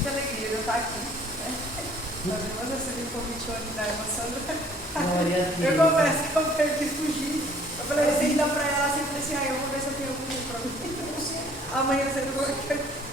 muita alegria de eu estar aqui. Né? Nós irmãs recebi um convite hoje da irmã Sandra. Eu confesso que eu quis fugir. Eu falei assim, ainda pra ela assim, falei assim, eu vou ver se eu tenho algum pra mim. Amanhã cedo eu vou.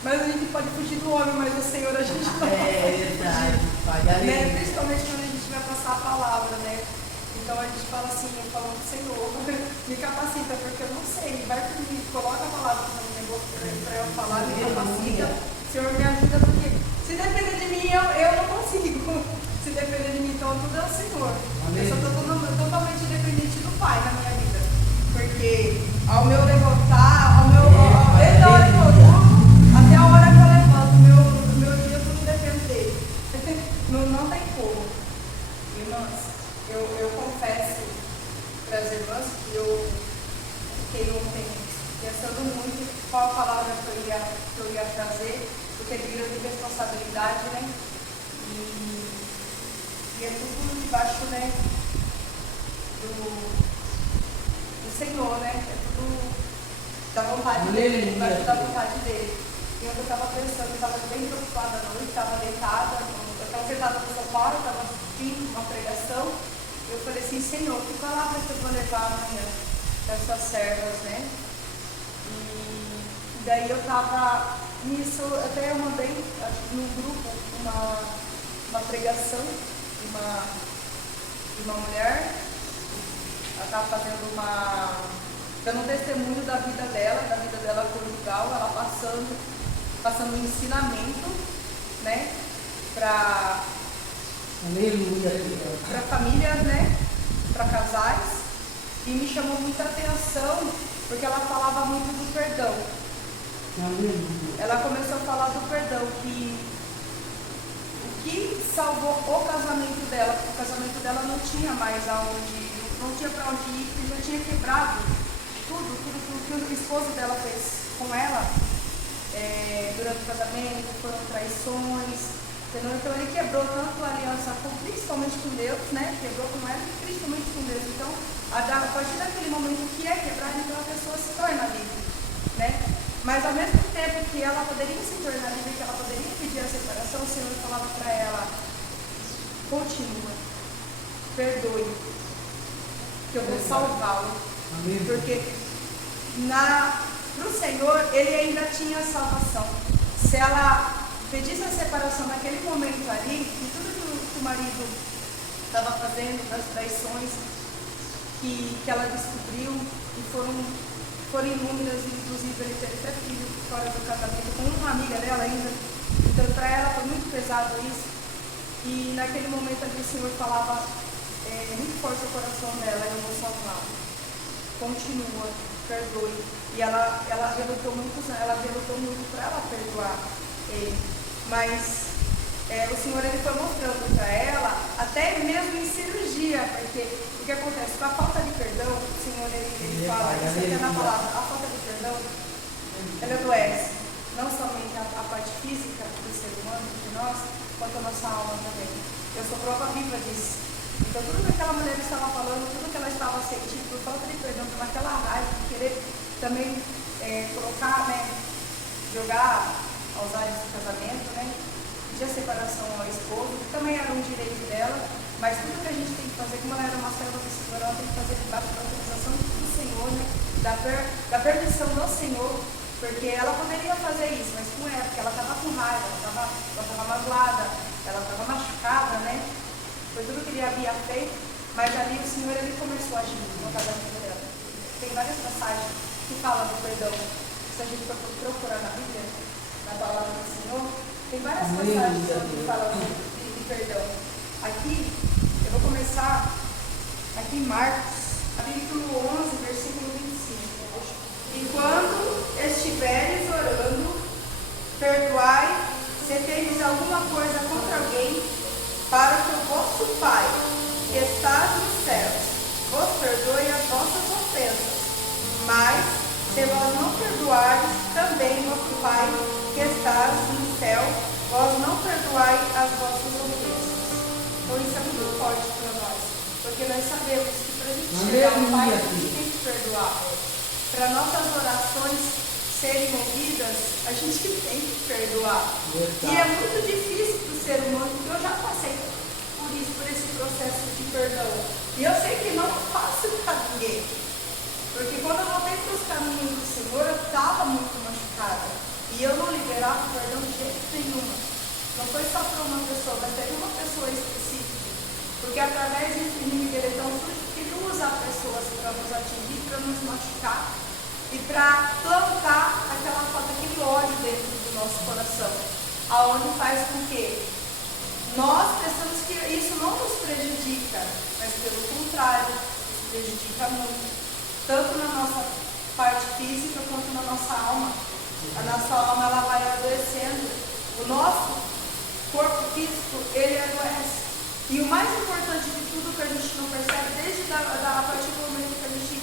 Mas a gente pode fugir do homem, mas do Senhor a gente não pode fugir. Né? Principalmente quando a gente vai passar a palavra, né? Então a gente fala assim, eu falo do Senhor, me capacita, porque eu não sei, vai por mim, coloca a palavra para eu falar, me capacita, Senhor me ajuda, porque se depender de mim, eu não consigo. Se depender de mim, então tudo é o Senhor. Eu só estou totalmente dependente do Pai na minha vida. Porque ao meu levantar, desde a hora que eu durmo, até a hora que eu levanto, meu dia tudo depende dele. Não tem como. Irmãs, eu confesso para as irmãs que eu fiquei ontem pensando muito qual a palavra que eu ia trazer, porque é de grande responsabilidade, né? E é tudo debaixo, né, do Senhor, né? É tudo da vontade dele, debaixo da vontade dele. E eu estava pensando, eu estava bem preocupada à noite, estava deitada, eu estava sentada no sofá, eu estava assistindo uma pregação. Eu falei assim, Senhor, que palavra que eu vou levar amanhã para as suas servas, né? E daí eu estava nisso, até eu mandei no grupo uma pregação de uma mulher. Ela estava dando um testemunho da vida dela conjugal, ela passando um ensinamento, né? Para famílias, né? Para casais, e me chamou muita atenção porque ela falava muito do perdão. Ela começou a falar do perdão, que o que salvou o casamento dela, porque o casamento dela não tinha mais não tinha para onde ir, porque já tinha quebrado tudo que o esposo dela fez com ela durante o casamento, foram traições. Então ele quebrou tanto a aliança, principalmente com Deus, né? Quebrou com ela e principalmente com Deus. Então, a partir daquele momento que é quebrado, então a pessoa se torna livre, né? Mas ao mesmo tempo que ela poderia se tornar livre, que ela poderia pedir a separação, o Senhor falava para ela, continua, perdoe, que eu vou salvá-lo. Porque para o Senhor, ele ainda tinha salvação. Se ela pedisse a separação naquele momento ali, de tudo que o marido estava fazendo, das traições que ela descobriu, e foram inúmeras, inclusive ele teve até filho fora do casamento, com uma amiga dela ainda. Então para ela foi muito pesado isso. E naquele momento ali o Senhor falava muito forte o coração dela, eu vou salvar. Continua, perdoe. E ela relutou muito para ela perdoar ele. Mas o Senhor ele foi mostrando para ela, até mesmo em cirurgia, porque o que acontece? Com a falta de perdão, o Senhor ele fala, isso aqui é na palavra, a falta de perdão, ela adoece, não somente a parte física do ser humano, de nós, quanto a nossa alma também. Eu sou prova viva disso. Então tudo que aquela mulher estava falando, tudo que ela estava sentindo por falta de perdão, por aquela raiva, de querer também colocar, né, jogar aos ares do casamento, né? Pedir a separação ao esposo, que também era um direito dela, mas tudo que a gente tem que fazer, como ela era uma serva do Senhor, ela tem que fazer debaixo da autorização do Senhor, né? Da permissão do Senhor, porque ela poderia fazer isso, mas não é, porque ela estava com raiva, ela estava magoada, ela estava machucada, né? Foi tudo que ele havia feito, mas ali o Senhor ele começou a agir no casamento dela. Tem várias passagens que falam do perdão. Se a gente for procurar na Bíblia, na palavra do Senhor, tem várias passagens que falam de perdão. Aqui, eu vou começar aqui em Marcos, capítulo 11, versículo 25. E quando estiveres orando, perdoai se tendes alguma coisa contra alguém, para que o vosso Pai, que está nos céus, vos perdoe as vossas ofensas. Mas, se vós não perdoares, também vosso Pai, que está no céu, vós não perdoai as vossas ofensas. Então isso é muito forte para nós, porque nós sabemos que para a gente chegar ao Pai, a gente tem que perdoar. Para nossas orações serem ouvidas, a gente tem que perdoar. Verdade. E é muito difícil para o ser humano, porque eu já passei por isso, por esse processo de perdão. E eu sei que não é fácil para ninguém. Porque quando eu voltei para os caminhos do Senhor, eu estava muito machucada. E eu não liberava o perdão de jeito nenhum. Não foi só para uma pessoa, mas teve uma pessoa específica. Porque através do inimigo ele é tão sujo que ele usa pessoas para nos atingir, para nos machucar e para plantar aquele ódio dentro do nosso coração. Aonde faz com que nós pensamos que isso não nos prejudica, mas pelo contrário, nos prejudica muito. Tanto na nossa parte física quanto na nossa alma. A nossa alma ela vai adoecendo. O nosso corpo físico, ele adoece. E o mais importante de tudo que a gente não percebe, desde a partir do momento que a gente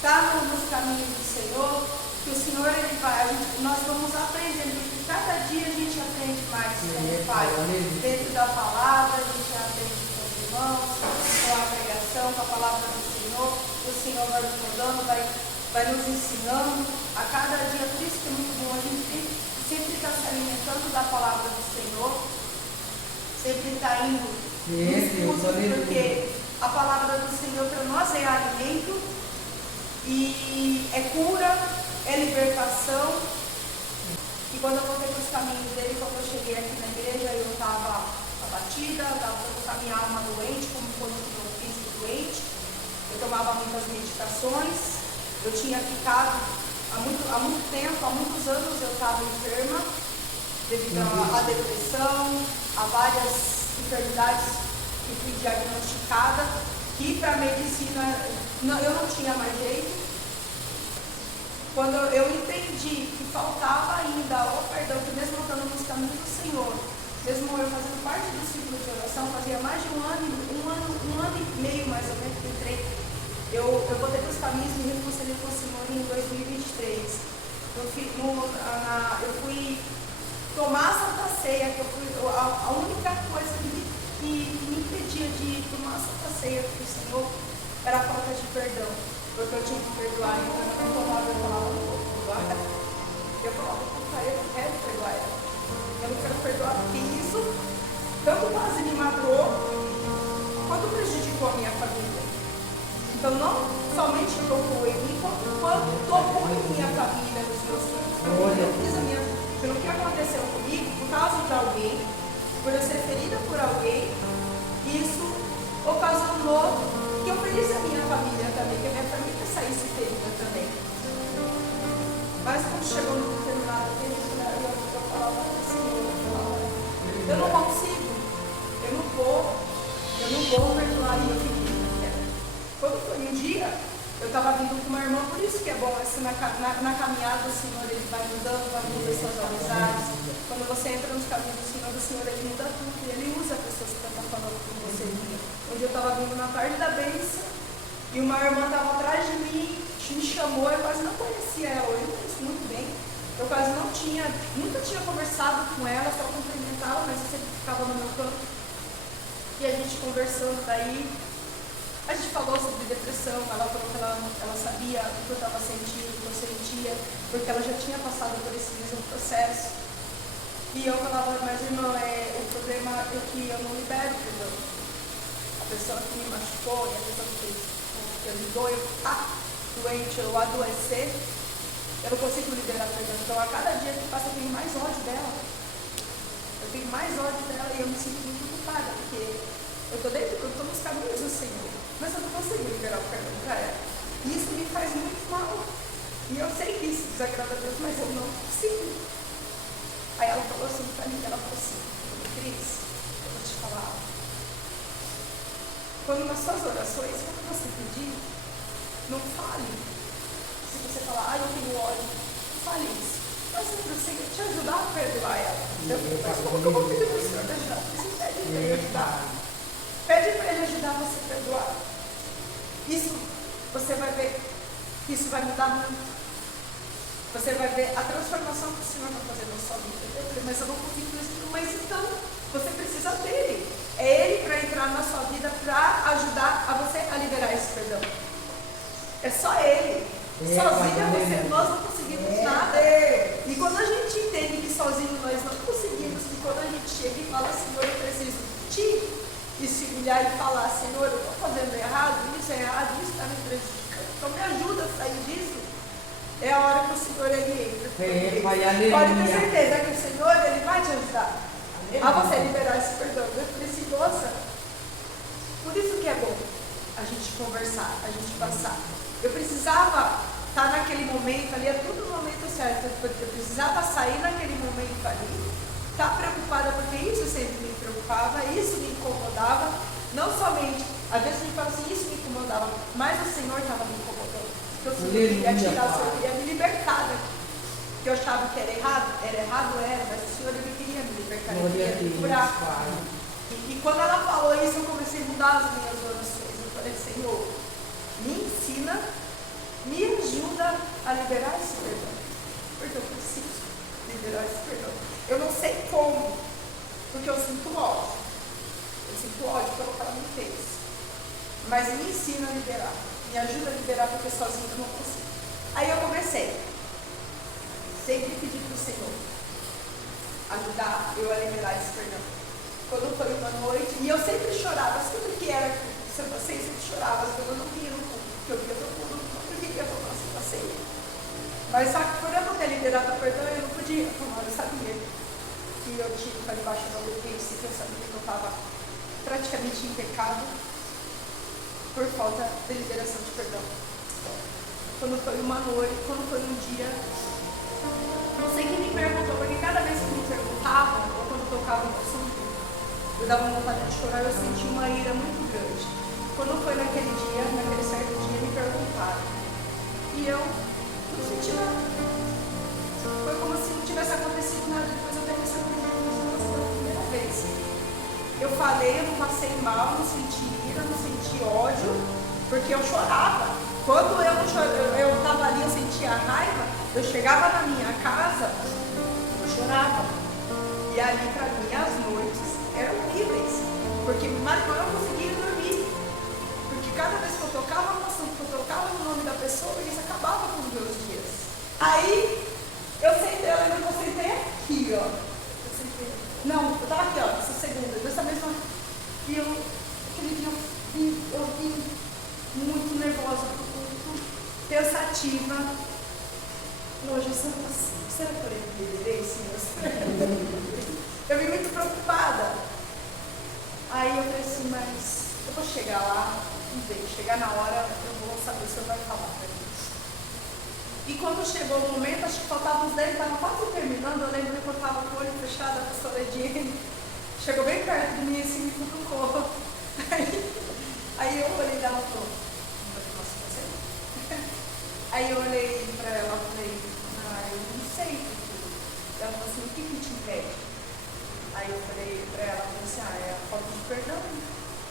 está nos caminhos do Senhor, que o Senhor ele vai, nós vamos aprendendo, porque cada dia a gente aprende mais com o Pai. Dentro da palavra, a gente aprende com os irmãos, com a pregação, com a palavra do Senhor. O Senhor vai nos mudando, vai nos ensinando a cada dia. Por isso que é muito bom a gente sempre estar se alimentando da palavra do Senhor, sempre estar indo nos cursos, porque a palavra do Senhor para nós é alimento e é cura, é libertação. E quando eu voltei para os caminhos dele, quando eu cheguei aqui na igreja, eu estava abatida, estava com a minha alma doente, como foi o meu físico doente. Eu tomava muitas medicações, eu tinha ficado há muito tempo, há muitos anos eu estava enferma, devido à depressão, a várias enfermidades que fui diagnosticada, que para a medicina eu não tinha mais jeito. Quando eu entendi que faltava ainda o perdão, que mesmo estando nos caminhos do Senhor, mesmo eu fazendo parte do ciclo de oração, fazia mais de um ano e meio mais ou menos que entrei. Eu voltei para os caminhos e me reconciliei com o Senhor em 2023. Eu fui tomar a Santa Ceia, que a única coisa que me impedia de tomar a Santa Ceia para o Senhor era a falta de perdão. Porque eu tinha que perdoar, então eu não tomava, eu falava, não vou perdoar. Eu falava, eu não quero perdoar ela. Eu não quero perdoar, porque isso tanto quase me matou, quanto prejudicou a minha família. Então não somente tocou em mim, quanto tocou em minha família, nos meus filhos. Pelo que aconteceu comigo, por causa de alguém, por eu ser ferida por alguém, isso ocasionou que eu ferisse a minha família também, que a minha família saísse ferida também. Mas quando chegou no determinado tempo, eu falava assim, eu não consigo, eu não vou perdoar, e eu fiquei. Quando foi um dia, eu estava vindo com uma irmã, por isso que é bom, assim, na caminhada do Senhor, ele vai mudando, vai mudando suas amizades. Quando você entra nos caminhos do Senhor, ele muda tudo, e ele usa pessoas que estão falando com você. Onde eu estava vindo na tarde da bênção, e uma irmã estava atrás de mim, me chamou, eu quase não conhecia ela, hoje eu conheço muito bem. Eu quase nunca tinha conversado com ela, só cumprimentava, mas eu sempre ficava no meu canto. E a gente conversando daí, a gente falou sobre depressão, ela falou que ela sabia o que eu estava sentindo, o que eu sentia, porque ela já tinha passado por esse mesmo processo. E eu falava, mas irmã, o problema é que eu não libero perdão. A pessoa que me machucou, e a pessoa que ajudou eu ficar doente, eu adoecer, eu não consigo liberar perdão. Então a cada dia que passa eu tenho mais ódio dela. Eu tenho mais ódio dela e eu me sinto muito culpada, porque eu estou nos caminhos do Senhor, mas eu não consigo liberar o perdão para ela. E isso me faz muito mal. E eu sei que isso desagrada a Deus, mas eu não consigo. Aí ela falou assim para mim, ela falou assim, Cris, eu vou te falar algo. Quando nas suas orações, quando você pedir, não fale. Se você falar, eu tenho ódio, não fale isso. Mas para o Senhor te ajudar a perdoar ela. Eu falei, mas como que eu vou pedir para o Senhor te ajudar? Você pede para ele ajudar. Pede para ele ajudar você a perdoar. Isso, você vai ver, isso vai mudar muito. Você vai ver a transformação que o Senhor vai fazer na sua vida. Eu falei, mas eu não consigo isso. Mas então, você precisa dele. É ele para entrar na sua vida, para ajudar a você a liberar esse perdão. É só ele. Sozinha nós não conseguimos conseguimos nada. E quando a gente entende que sozinho nós não conseguimos, e quando a gente chega e fala, Senhor, eu preciso de Ti, e se humilhar e falar, Senhor, eu estou fazendo errado, isso está me prejudicando, então me ajuda a sair disso, é a hora que o Senhor ele entra. Pode ter certeza que o Senhor ele vai te ajudar a você liberar esse perdão. Eu falei assim, nossa, por isso que é bom a gente conversar, a gente passar. Eu precisava estar naquele momento ali, é tudo no momento certo, eu precisava sair naquele momento ali, estar preocupada, porque isso sempre me preocupava, isso me incomodava, não somente, às vezes a gente fala assim, isso me incomodava, mas o Senhor estava me incomodando, porque o Senhor queria tirar, o Senhor queria me libertar daqui, que eu achava que era errado, mas o Senhor ele queria me libertar, ele queria me curar. E quando ela falou isso, eu comecei a mudar as minhas orações, eu falei, Senhor, me ensina, me ajuda a liberar esse perdão, porque eu preciso liberar esse perdão. Eu não sei como, porque eu sinto ódio. Eu sinto ódio pelo que ela me fez. Mas me ensina a liberar. Me ajuda a liberar, porque sozinho eu não consigo. Aí eu comecei. Sempre pedir para o Senhor ajudar eu a liberar esse perdão. Quando foi uma noite, e eu sempre chorava, sempre que era vocês sempre choravam, quando eu não via no culto, porque eu via todo mundo, não queria tomar essa ceia. Mas só que por eu não ter liberado o perdão, eu não podia tomar, eu sabia que eu tinha que estar debaixo da obediência, que eu sabia que eu estava praticamente em pecado por falta de liberação de perdão. Quando foi uma noite, quando foi um dia, não sei quem me perguntou, porque cada vez que me perguntavam, ou quando tocavam no assunto, eu dava vontade de chorar, eu senti uma ira muito grande. Quando foi naquele dia, naquele certo dia, me perguntaram. E eu não senti nada. Foi como se não tivesse acontecido nada. Depois eu até recebi pela primeira vez. Eu falei, eu não passei mal, não senti ira, não senti ódio, porque eu chorava. Quando eu estava ali, eu sentia raiva, eu chegava na minha casa, eu chorava. E ali, para mim, as noites eram horríveis, porque mais eu não conseguia dormir, porque cada vez que eu tocava no assunto, que eu tocava no nome da pessoa, isso acabava com os meus dias. Aí, eu sentei, eu lembro que eu sentei aqui, ó. Não, eu tava aqui, ó, essa segunda, dessa mesma. E aquele dia eu vim muito nervosa pro culto, pensativa. Hoje eu sempre assim, será que eu liderei, Senhor? Eu vim muito preocupada. Aí eu falei assim, mas eu vou chegar lá, não sei, chegar na hora, eu vou saber se o Senhor vai falar pra mim. E quando chegou o momento, acho que faltava uns 10, estava quase terminando, eu lembro que eu estava com o olho fechado, a pastora Ediene chegou bem perto de mim assim, me cutucou. Aí eu olhei dela e falou, não vai tomar você? Aí eu olhei para ela e falei, eu não sei. Ela falou assim, o que te impede? Aí eu falei para ela, assim, é a falta de perdão.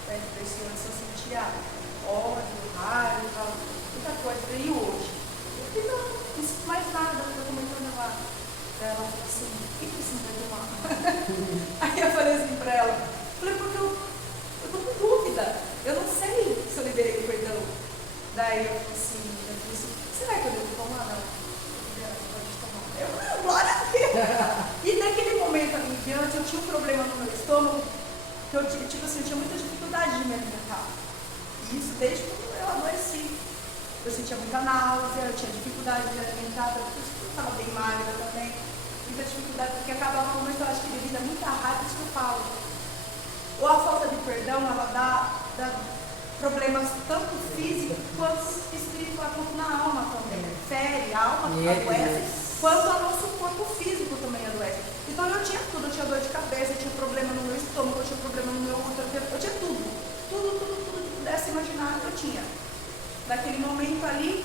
Aí eu falei, Senhor, se eu sentir ódio, raiva e tal, muita coisa. Eu falei, e hoje? Eu falei, não, não sinto mais nada. Eu estou comentando lá. Ela falou assim, o que você vai tomar? Aí eu falei assim para ela, falei, porque eu estou com dúvida. Eu não sei se eu liberei o perdão. Daí eu falei assim, será que eu devo tomar? Não. Pode tomar. Eu falei, glória a Deus. E naquele momento ali em diante, eu tinha um problema no meu estômago, que eu tipo assim, eu tinha muita dificuldade de me alimentar. E isso desde quando eu adoeci. Eu sentia muita náusea, eu tinha dificuldade de me alimentar, eu estava bem magra também. Muita dificuldade, porque acabava o momento, eu acho que devido a muita raiva, isso que eu falo. Ou a falta de perdão, ela dá problemas tanto físicos quanto espirituais, quanto na alma também. Fere, a alma adoece, quanto o nosso corpo físico também adoece. Então eu tinha tudo, eu tinha dor de cabeça, eu tinha problema no meu estômago, eu tinha problema no meu útero, eu tinha tudo. Tudo que pudesse imaginar eu tinha. Naquele momento ali,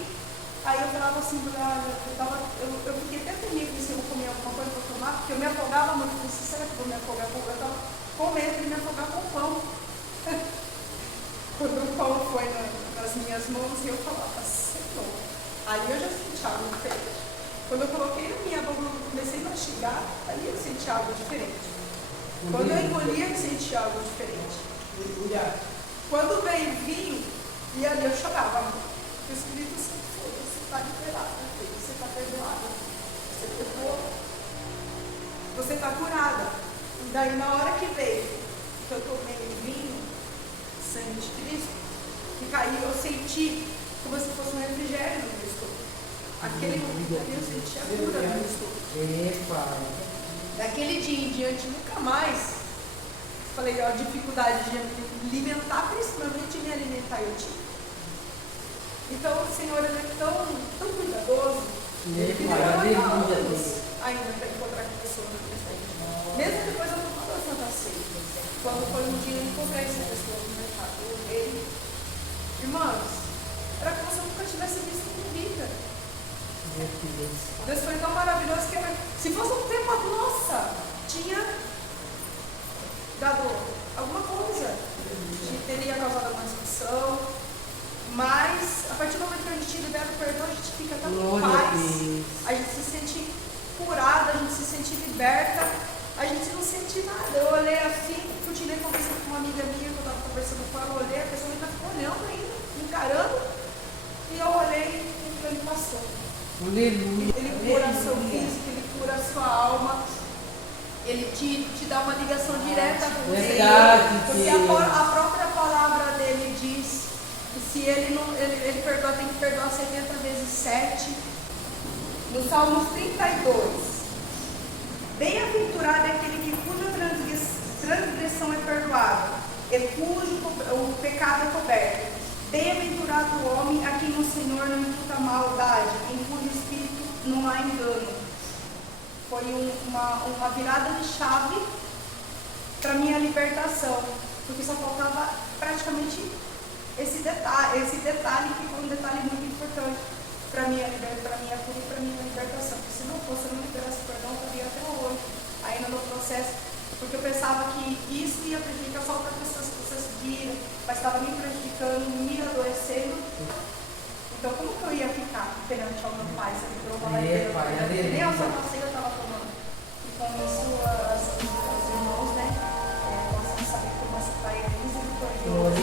aí eu falava assim, eu fiquei até comigo se eu comia alguma coisa para tomar, porque eu me afogava muito, eu disse, será que eu vou me afogar com pão? Eu estava com medo de me afogar com pão. Quando o pão foi nas minhas mãos, eu falava, Senhor. Aí eu já senti algo diferente. Quando eu coloquei na minha boca, eu comecei a mastigar, aí eu senti algo diferente. Quando eu engolia, eu senti algo diferente. Quando veio vinho, e ali eu chorava. O Espírito Santo foi assim. está liberado, você está perdoada, você perdoou, você está curada. E daí na hora que veio, que eu tomei o vinho, sangue de Cristo, que caiu, eu senti como se fosse um refrigério no meu estômago. Aquele momento ali eu senti a cura no meu estômago. Daquele dia em diante, nunca mais falei, ó, dificuldade de me alimentar, principalmente me alimentar eu tive. Então o Senhor ele é tão cuidadoso, ele demorou anos ainda para encontrar com a pessoa no presente. Mesmo depois eu tomando a Santa Ceia. Quando foi um dia eu encontrei essa pessoa no mercado, eu olhei. Irmãos, era como se eu nunca tivesse visto em vida. Deus foi tão maravilhoso que se fosse um tempo, nossa, tinha dado alguma coisa, teria causado alguma discussão, mas a partir do momento que a gente libera o perdão, a gente fica tão em paz, a gente se sente curada, a gente se sente liberta, a gente não sente nada. Eu olhei assim, continuei conversando com uma amiga minha, que eu estava conversando com ela, eu olhei, a pessoa ainda ficou olhando ainda, encarando, e eu olhei e ele passou. Ele cura o seu físico, ele cura a sua alma. Ele te dá uma ligação direta com ele. Porque a própria palavra dele diz que se ele perdoa, tem que perdoar 70 vezes 7. No Salmos 32. Bem-aventurado é aquele cuja transgressão é perdoada, e cujo o pecado é coberto. Bem-aventurado o homem a quem o Senhor não imputa maldade, em cujo espírito não há engano. Foi uma virada de chave para minha libertação, porque só faltava praticamente esse detalhe que foi um detalhe muito importante para minha cura e para minha libertação. Porque se não fosse, eu não liberasse perdão, eu estaria até hoje, ainda no processo, porque eu pensava que isso ia prejudicar só outra pessoa se você seguir, mas estava me prejudicando, me adoecendo. Então, como que eu ia ficar perante ao meu pai, se ele não estava liberando? Nem a Santa Ceia eu estava tomando. Então, isso, os irmãos, né, possam saber que o nosso pai é misericordioso.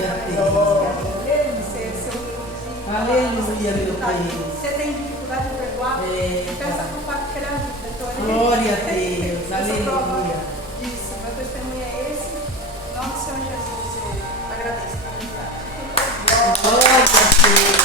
Aleluia, meu Pai. Você tem dificuldade de perdoar? Peça para o pai que ele ajuda. Então, glória a Deus, aleluia. Isso, meu testemunho é esse. Em nome do Senhor Jesus, eu agradeço. Glória a Deus.